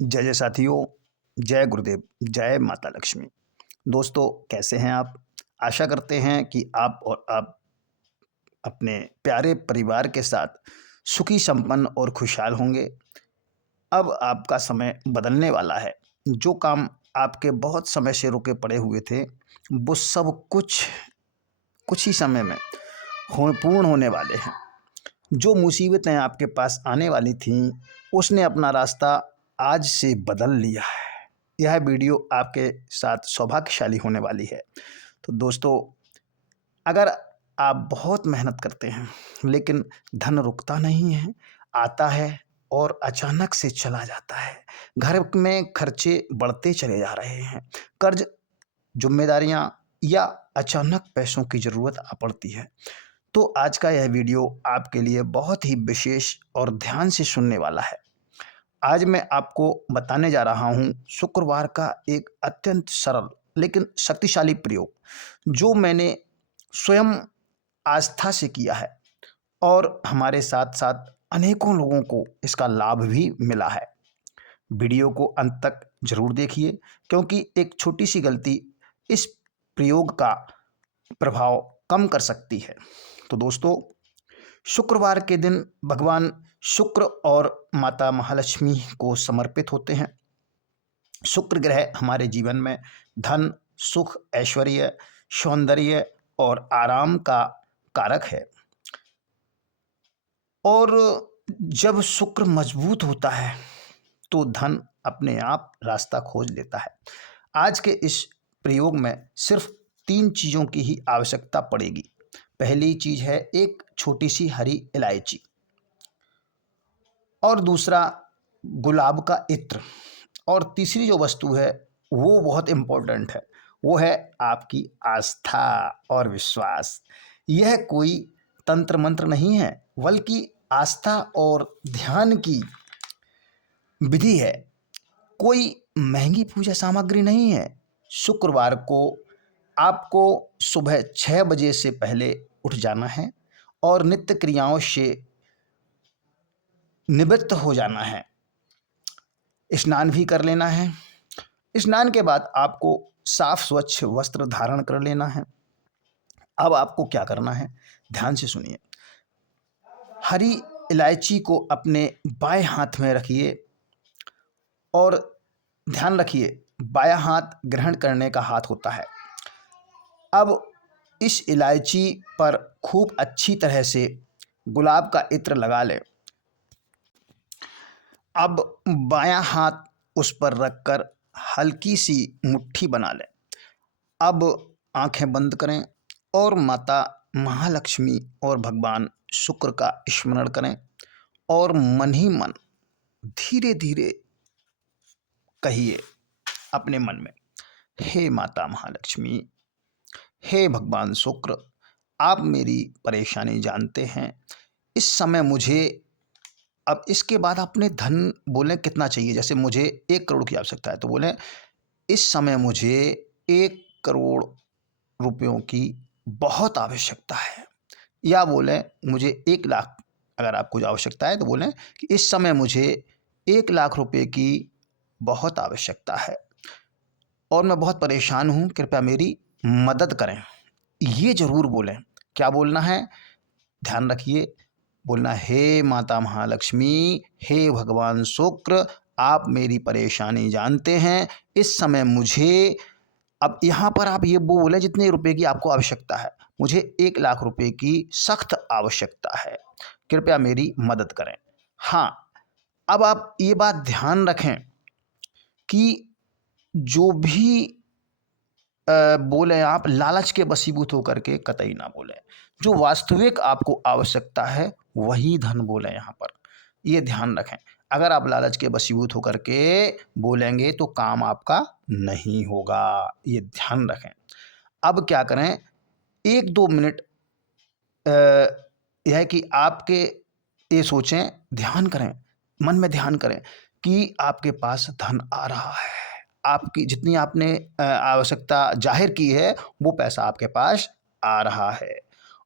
जय जय साथियों, जय गुरुदेव, जय माता लक्ष्मी। दोस्तों कैसे हैं आप? आशा करते हैं कि आप अपने प्यारे परिवार के साथ सुखी, संपन्न और खुशहाल होंगे। अब आपका समय बदलने वाला है। जो काम आपके बहुत समय से रुके पड़े हुए थे, वो सब कुछ ही समय में हो पूर्ण होने वाले हैं। जो मुसीबतें आपके पास आने वाली थीं, उसने अपना रास्ता आज से बदल लिया है। यह वीडियो आपके साथ सौभाग्यशाली होने वाली है। तो दोस्तों, अगर आप बहुत मेहनत करते हैं, लेकिन धन रुकता नहीं है, आता है और अचानक से चला जाता है। घर में खर्चे बढ़ते चले जा रहे हैं। कर्ज, ज़िम्मेदारियाँ या अचानक पैसों की ज़रूरत आ पड़ती है। तो आज का यह वीडियो आपके लिए बहुत ही विशेष और ध्यान से सुनने वाला है। आज मैं आपको बताने जा रहा हूँ शुक्रवार का एक अत्यंत सरल लेकिन शक्तिशाली प्रयोग, जो मैंने स्वयं आस्था से किया है और हमारे साथ-साथ अनेकों लोगों को इसका लाभ भी मिला है। वीडियो को अंत तक ज़रूर देखिए, क्योंकि एक छोटी-सी गलती इस प्रयोग का प्रभाव कम कर सकती है। तो दोस्तों, शुक्रवार के दिन भगवान शुक्र और माता महालक्ष्मी को समर्पित होते हैं। शुक्र ग्रह हमारे जीवन में धन, सुख, ऐश्वर्य, सौंदर्य और आराम का कारक है। और जब शुक्र मजबूत होता है, तो धन अपने आप रास्ता खोज लेता है। आज के इस प्रयोग में सिर्फ 3 चीज़ों की ही आवश्यकता पड़ेगी। पहली चीज़ है एक छोटी-सी हरी इलायची, और दूसरा गुलाब का इत्र, और तीसरी जो वस्तु है वो बहुत इम्पोर्टेंट है, वो है आपकी आस्था और विश्वास। यह कोई तंत्र मंत्र नहीं है, बल्कि आस्था और ध्यान की विधि है। कोई महंगी पूजा सामग्री नहीं है। शुक्रवार को आपको सुबह 6 बजे से पहले उठ जाना है और नित्य क्रियाओं से निवृत्त हो जाना है। स्नान भी कर लेना है। स्नान के बाद आपको साफ स्वच्छ वस्त्र धारण कर लेना है। अब आपको क्या करना है, ध्यान से सुनिए। हरी इलायची को अपने बाएं हाथ में रखिए और ध्यान रखिए, बायां हाथ ग्रहण करने का हाथ होता है। अब इस इलायची पर खूब अच्छी तरह से गुलाब का इत्र लगा लें। अब बायां हाथ उस पर रखकर हल्की सी मुट्ठी बना लें। अब आंखें बंद करें और माता महालक्ष्मी और भगवान शुक्र का स्मरण करें और मन ही मन धीरे धीरे कहिए अपने मन में, हे माता महालक्ष्मी, हे भगवान शुक्र, आप मेरी परेशानी जानते हैं। इस समय मुझे, अब इसके बाद अपने धन बोलें कितना चाहिए। जैसे मुझे 1 करोड़ की आवश्यकता है, तो बोलें इस समय मुझे 1 करोड़ रुपयों की बहुत आवश्यकता है। या बोलें मुझे 1 लाख, अगर आपको जो आवश्यकता है तो बोलें कि इस समय मुझे 1 लाख रुपए की बहुत आवश्यकता है और मैं बहुत परेशान हूँ, कृपया मेरी मदद करें। ये ज़रूर बोलें। क्या बोलना है, ध्यान रखिए, बोलना हे माता महालक्ष्मी, हे भगवान शुक्र, आप मेरी परेशानी जानते हैं। इस समय मुझे, अब यहाँ पर आप ये वो बोले जितने रुपए की आपको आवश्यकता है, मुझे 1 लाख रुपए की सख्त आवश्यकता है, कृपया मेरी मदद करें। हाँ, अब आप ये बात ध्यान रखें कि जो भी बोलें आप, लालच के वशीभूत होकर के कतई ना बोलें। जो वास्तविक आपको आवश्यकता है वही धन बोलें यहाँ पर, ये ध्यान रखें। अगर आप लालच के वशीभूत होकर के बोलेंगे तो काम आपका नहीं होगा, ये ध्यान रखें। अब क्या करें, 1-2 मिनट यह है कि आपके ये सोचें, ध्यान करें, मन में ध्यान करें कि आपके पास धन आ रहा है। आपकी जितनी आपने आवश्यकता जाहिर की है, वो पैसा आपके पास आ रहा है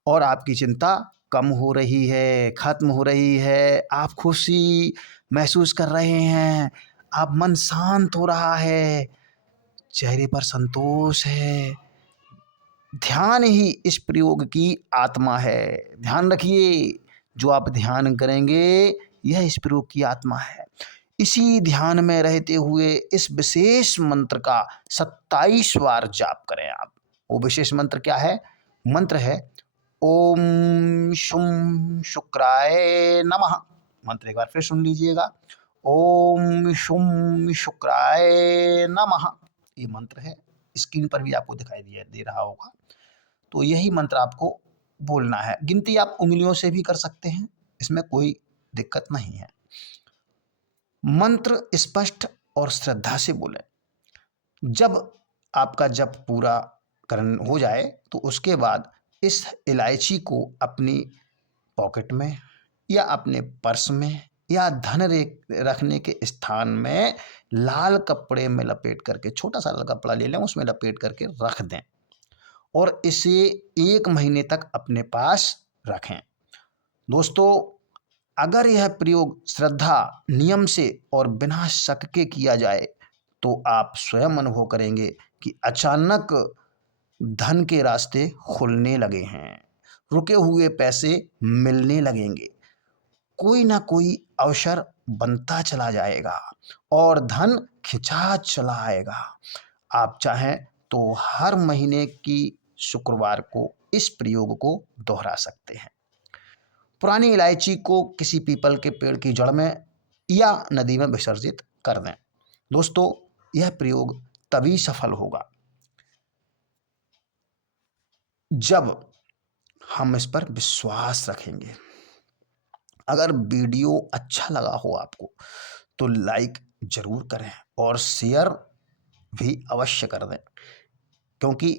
और आपकी चिंता कम हो रही है, खत्म हो रही है। आप खुशी महसूस कर रहे हैं। अब मन शांत हो रहा है, चेहरे पर संतोष है। ध्यान ही इस प्रयोग की आत्मा है। ध्यान रखिए, जो आप ध्यान करेंगे यह इस प्रयोग की आत्मा है। इसी ध्यान में रहते हुए इस विशेष मंत्र का 27 बार जाप करें आप। वो विशेष मंत्र क्या है? मंत्र है ओम शुम शुक्राय नमः। मंत्र एक बार फिर सुन लीजिएगा, ओम शुम शुक्राय नमः। ये मंत्र है, स्क्रीन पर भी आपको दिखाई दे रहा होगा। तो यही मंत्र आपको बोलना है। गिनती आप उंगलियों से भी कर सकते हैं, इसमें कोई दिक्कत नहीं है। मंत्र स्पष्ट और श्रद्धा से बोलें। जब आपका जप पूरा करन हो जाए तो उसके बाद इस इलायची को अपनी पॉकेट में या अपने पर्स में या धन रखने के स्थान में लाल कपड़े में लपेट करके, छोटा सा कपड़ा ले लें, उसमें लपेट करके रख दें और इसे 1 महीने तक अपने पास रखें। दोस्तों, अगर यह प्रयोग श्रद्धा, नियम से और बिना शक के किया जाए तो आप स्वयं अनुभव करेंगे कि अचानक धन के रास्ते खुलने लगे हैं, रुके हुए पैसे मिलने लगेंगे, कोई ना कोई अवसर बनता चला जाएगा और धन खिंचा चला आएगा। आप चाहें तो हर महीने की शुक्रवार को इस प्रयोग को दोहरा सकते हैं। पुरानी इलायची को किसी पीपल के पेड़ की जड़ में या नदी में विसर्जित कर दें। दोस्तों, यह प्रयोग तभी सफल होगा जब हम इस पर विश्वास रखेंगे। अगर वीडियो अच्छा लगा हो आपको तो लाइक जरूर करें और शेयर भी अवश्य कर दें, क्योंकि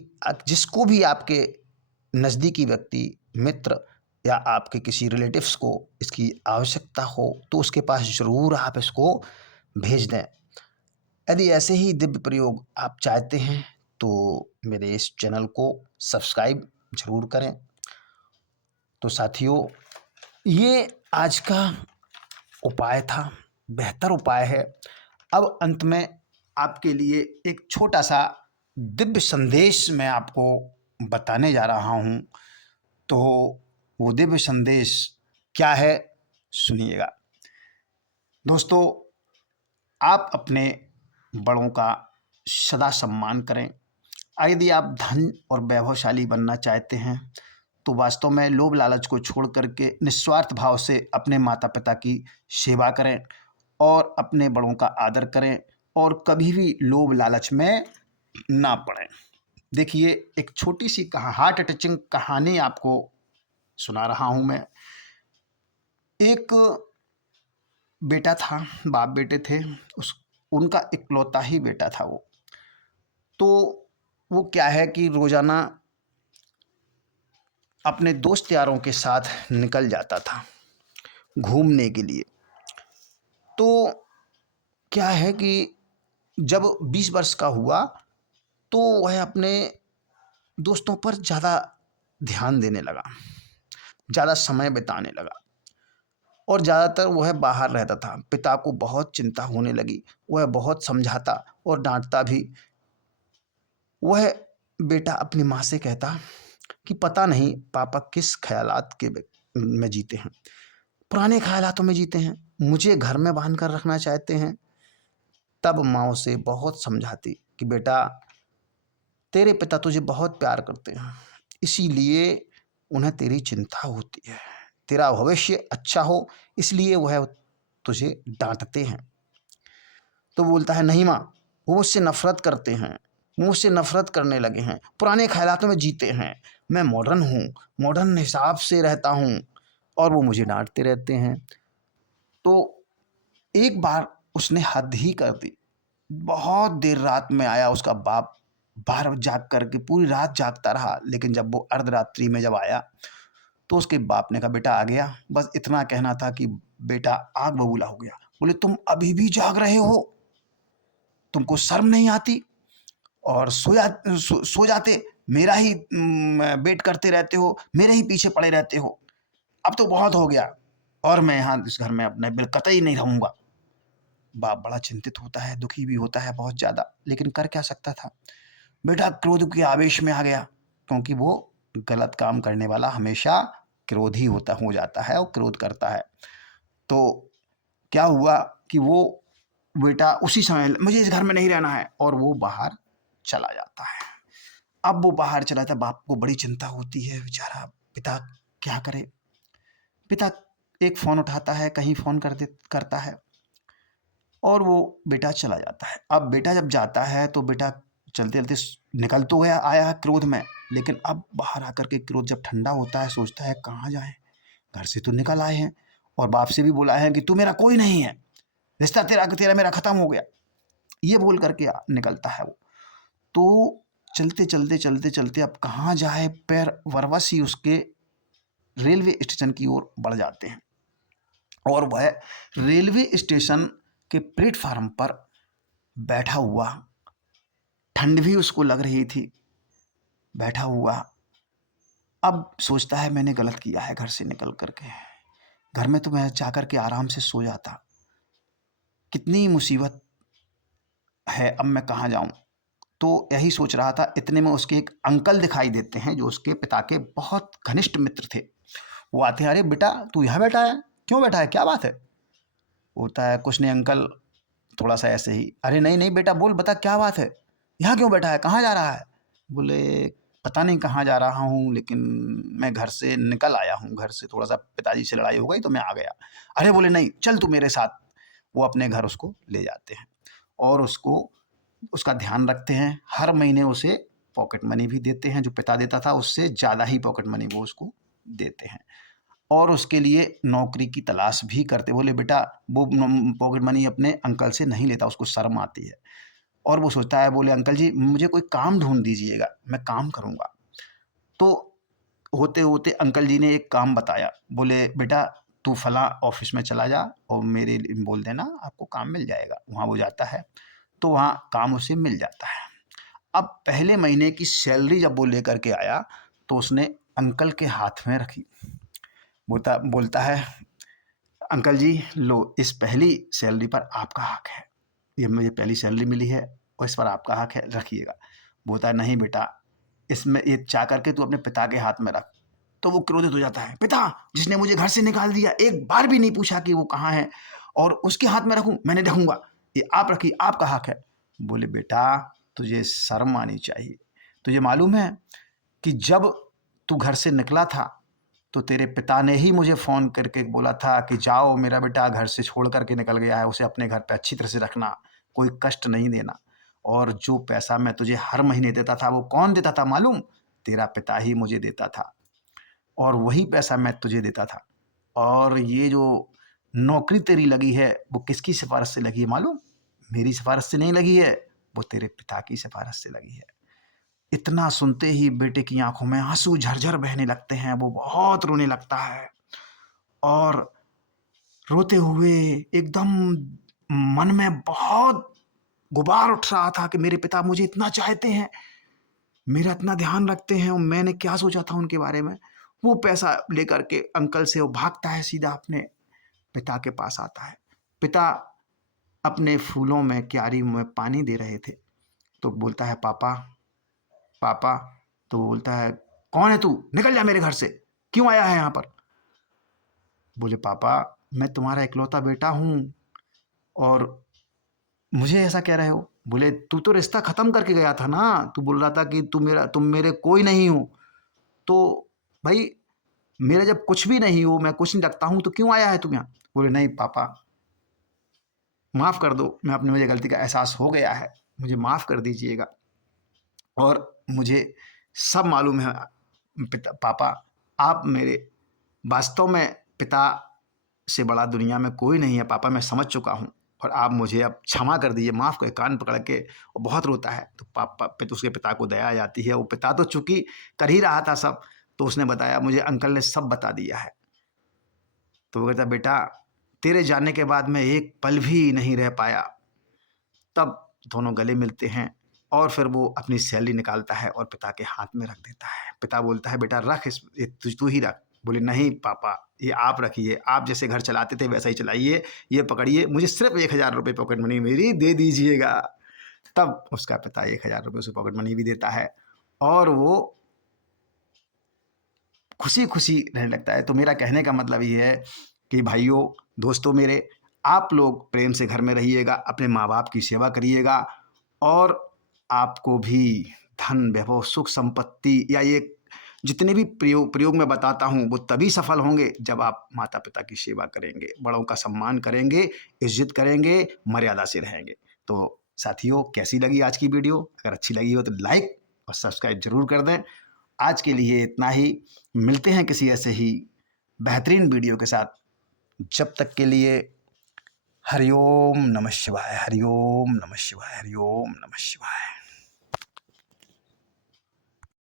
जिसको भी आपके नज़दीकी व्यक्ति, मित्र या आपके किसी रिलेटिव्स को इसकी आवश्यकता हो तो उसके पास ज़रूर आप इसको भेज दें। यदि ऐसे ही दिव्य प्रयोग आप चाहते हैं तो मेरे इस चैनल को सब्सक्राइब ज़रूर करें। तो साथियों, ये आज का उपाय था, बेहतर उपाय है। अब अंत में आपके लिए एक छोटा सा दिव्य संदेश मैं आपको बताने जा रहा हूँ। तो वो दिव्य संदेश क्या है, सुनिएगा। दोस्तों, आप अपने बड़ों का सदा सम्मान करें। यदि आप धन और वैभवशाली बनना चाहते हैं तो वास्तव में लोभ लालच को छोड़ करके निस्वार्थ भाव से अपने माता पिता की सेवा करें और अपने बड़ों का आदर करें और कभी भी लोभ लालच में ना पड़ें। देखिए, एक छोटी सी हार्ट टचिंग कहानी आपको सुना रहा हूँ मैं। एक बेटा था, बाप बेटे थे, उनका इकलौता ही बेटा था वो। तो वो क्या है कि रोज़ाना अपने दोस्त यारों के साथ निकल जाता था घूमने के लिए। तो क्या है कि जब 20 वर्ष का हुआ तो वह अपने दोस्तों पर ज़्यादा ध्यान देने लगा, ज़्यादा समय बिताने लगा और ज़्यादातर वह बाहर रहता था। पिता को बहुत चिंता होने लगी, वह बहुत समझाता और डांटता भी। वह बेटा अपनी माँ से कहता कि पता नहीं पापा किस ख्यालात के में जीते हैं, पुराने ख्यालातों में जीते हैं, मुझे घर में बांध कर रखना चाहते हैं। तब माँ उसे बहुत समझाती कि बेटा, तेरे पिता तुझे बहुत प्यार करते हैं, इसीलिए उन्हें तेरी चिंता होती है, तेरा भविष्य अच्छा हो इसलिए वह तुझे डांटते हैं। तो बोलता है नहीं माँ, वो मुझसे नफरत करते हैं, मुझसे नफरत करने लगे हैं, पुराने ख्यालातों में जीते हैं। मैं मॉडर्न हूँ, मॉडर्न हिसाब से रहता हूँ और वो मुझे डांटते रहते हैं। तो एक बार उसने हद ही कर दी। बहुत देर रात में आया उसका बाप, बाहर जाग करके पूरी रात जागता रहा, लेकिन जब वो अर्धरात्रि में जब आया तो उसके बाप ने कहा बेटा आ गया, बस इतना कहना था कि बेटा आग बबूला हो गया। बोले तुम अभी भी जाग रहे हो, तुमको शर्म नहीं आती? और सो जाते, मेरा ही वेट करते रहते हो, मेरे ही पीछे पड़े रहते हो। अब तो बहुत हो गया और मैं यहाँ इस घर में अपने बिल कतई नहीं रहूँगा। बाप बड़ा चिंतित होता है, दुखी भी होता है बहुत ज़्यादा, लेकिन कर क्या सकता था। बेटा क्रोध के आवेश में आ गया, क्योंकि वो गलत काम करने वाला हमेशा क्रोधी होता हो जाता है और क्रोध करता है। तो क्या हुआ कि वो बेटा उसी समय मुझे इस घर में नहीं रहना है, और वो बाहर चला जाता है। अब वो बाहर चला जाता है, बाप को बड़ी चिंता होती है, बेचारा पिता क्या करे। पिता एक फ़ोन उठाता है, कहीं फ़ोन करता है, और वो बेटा चला जाता है। अब बेटा जब जाता है तो बेटा चलते-चलते निकल तो गया, आया है क्रोध में, लेकिन अब बाहर आकर के क्रोध जब ठंडा होता है, सोचता है कहाँ जाएँ? घर से तो निकल आए हैं, और बाप से भी बोला है कि तू मेरा कोई नहीं है, रिश्ता तेरा तेरा मेरा खत्म हो गया। ये बोल करके निकलता है वो। तो चलते अब कहाँ जाए, पैर वरवश ही उसके रेलवे स्टेशन की ओर बढ़ जाते हैं, और वह रेलवे स्टेशन के प्लेटफार्म पर बैठा हुआ, ठंड भी उसको लग रही थी, बैठा हुआ अब सोचता है मैंने गलत किया है घर से निकल करके। घर में तो मैं जाकर के आराम से सो जाता, कितनी मुसीबत है, अब मैं कहाँ जाऊं। तो यही सोच रहा था, इतने में उसके एक अंकल दिखाई देते हैं जो उसके पिता के बहुत घनिष्ठ मित्र थे। वो आते हैं, अरे बेटा तू यहाँ बैठा है, क्यों बैठा है, क्या बात है। होता है कुछ नहीं अंकल, थोड़ा सा ऐसे ही। अरे नहीं नहीं बेटा बोल, बता क्या बात है, यहाँ क्यों बैठा है, कहाँ जा रहा है। बोले पता नहीं कहाँ जा रहा हूँ, लेकिन मैं घर से निकल आया हूँ, घर से थोड़ा सा पिताजी से लड़ाई हो गई तो मैं आ गया। अरे बोले नहीं चल तू मेरे साथ। वो अपने घर उसको ले जाते हैं, और उसको उसका ध्यान रखते हैं, हर महीने उसे पॉकेट मनी भी देते हैं, जो पिता देता था उससे ज़्यादा ही पॉकेट मनी वो उसको देते हैं, और उसके लिए नौकरी की तलाश भी करते। बोले बेटा वो पॉकेट मनी अपने अंकल से नहीं लेता, उसको शर्म आती है, और वो सोचता है, बोले अंकल जी मुझे कोई काम ढूंढ दीजिएगा, मैं काम करूँगा। तो होते होते अंकल जी ने एक काम बताया, बोले बेटा तू फला ऑफिस में चला जा और मेरे लिए बोल देना, आपको काम मिल जाएगा। वहाँ वो जाता है, तो वहाँ काम उसे मिल जाता है। अब पहले महीने की सैलरी जब वो लेकर के आया, तो उसने अंकल के हाथ में रखी, बोलता है अंकल जी लो, इस पहली सैलरी पर आपका हक है, ये मुझे पहली सैलरी मिली है और इस पर आपका हक है, रखिएगा। बोलता है नहीं बेटा, इसमें ये चाह करके तू अपने पिता के हाथ में रख। तो वो क्रोधित हो जाता है, पिता जिसने मुझे घर से निकाल दिया, एक बार भी नहीं पूछा कि वो कहाँ है, और उसके हाथ में रखूं, मैंने रखूंगा, ये आप रखिए, आपका हक है। बोले बेटा तुझे शर्म आनी चाहिए, तुझे मालूम है कि जब तू घर से निकला था तो तेरे पिता ने ही मुझे फ़ोन करके बोला था कि जाओ मेरा बेटा घर से छोड़ कर के निकल गया है, उसे अपने घर पे अच्छी तरह से रखना, कोई कष्ट नहीं देना। और जो पैसा मैं तुझे हर महीने देता था वो कौन देता था मालूम? तेरा पिता ही मुझे देता था, और वही पैसा मैं तुझे देता था। और ये जो नौकरी तेरी लगी है वो किसकी सिफ़ारिश से लगी है मालूम? मेरी सिफ़ारिश से नहीं लगी है, वो तेरे पिता की सिफ़ारिश से लगी है। इतना सुनते ही बेटे की आंखों में आंसू झरझर बहने लगते हैं, वो बहुत रोने लगता है, और रोते हुए एकदम मन में बहुत गुबार उठ रहा था कि मेरे पिता मुझे इतना चाहते हैं, मेरा इतना ध्यान रखते हैं, और मैंने क्या सोचा था उनके बारे में। वो पैसा लेकर के अंकल से वो भागता है, सीधा अपने पिता के पास आता है। पिता अपने फूलों में क्यारी में पानी दे रहे थे, तो बोलता है पापा, पापा। तो बोलता है कौन है तू, निकल जा मेरे घर से, क्यों आया है यहाँ पर। बोले पापा मैं तुम्हारा इकलौता बेटा हूँ, और मुझे ऐसा कह रहे हो। बोले तू तो रिश्ता खत्म करके गया था ना, तू बोल रहा था कि तुम मेरे कोई नहीं हो, तो भाई मेरा जब कुछ भी नहीं हो, मैं कुछ नहीं रखता हूँ, तो क्यों आया है तुम यहाँ। बोले नहीं पापा माफ़ कर दो, मैं अपनी मुझे गलती का एहसास हो गया है, मुझे माफ़ कर दीजिएगा, और मुझे सब मालूम है पिता पापा, आप मेरे वास्तव में पिता से बड़ा दुनिया में कोई नहीं है पापा, मैं समझ चुका हूँ, और आप मुझे अब क्षमा कर दीजिए, माफ़ कर। कान पकड़ के वो बहुत रोता है, तो पापा पिता उसके पिता को दया आ जाती है। वो पिता तो चूंकि कर ही रहा था सब, तो उसने बताया मुझे अंकल ने सब बता दिया है। तो वो कहता बेटा तेरे जाने के बाद मैं एक पल भी नहीं रह पाया। तब दोनों गले मिलते हैं, और फिर वो अपनी सैलरी निकालता है और पिता के हाथ में रख देता है। पिता बोलता है बेटा रख, इस ये तू तू ही रख, बोले नहीं पापा, ये आप रखिए, आप जैसे घर चलाते थे वैसा ही चलाइए, ये पकड़िए, मुझे सिर्फ 1,000 रुपये पॉकेट मनी मेरी दे दीजिएगा। तब उसका पिता 1,000 रुपये उसे पॉकेट मनी भी देता है और वो खुशी खुशी रहने लगता है। तो मेरा कहने का मतलब ये है कि भाइयों, दोस्तों मेरे, आप लोग प्रेम से घर में रहिएगा, अपने माँ बाप की सेवा करिएगा और आपको भी धन वैभव सुख संपत्ति या ये जितने भी प्रयोग प्रयोग मैं बताता हूँ वो तभी सफल होंगे जब आप माता पिता की सेवा करेंगे, बड़ों का सम्मान करेंगे, इज्जत करेंगे, मर्यादा से रहेंगे। तो साथियों, कैसी लगी आज की वीडियो? अगर अच्छी लगी हो तो लाइक और सब्सक्राइब जरूर कर दें। आज के लिए इतना ही। मिलते हैं किसी ऐसे ही बेहतरीन वीडियो के साथ। जब तक के लिए हरिओम नमः शिवाय, हरिओम नमः शिवाय, हरिओम नमः शिवाय।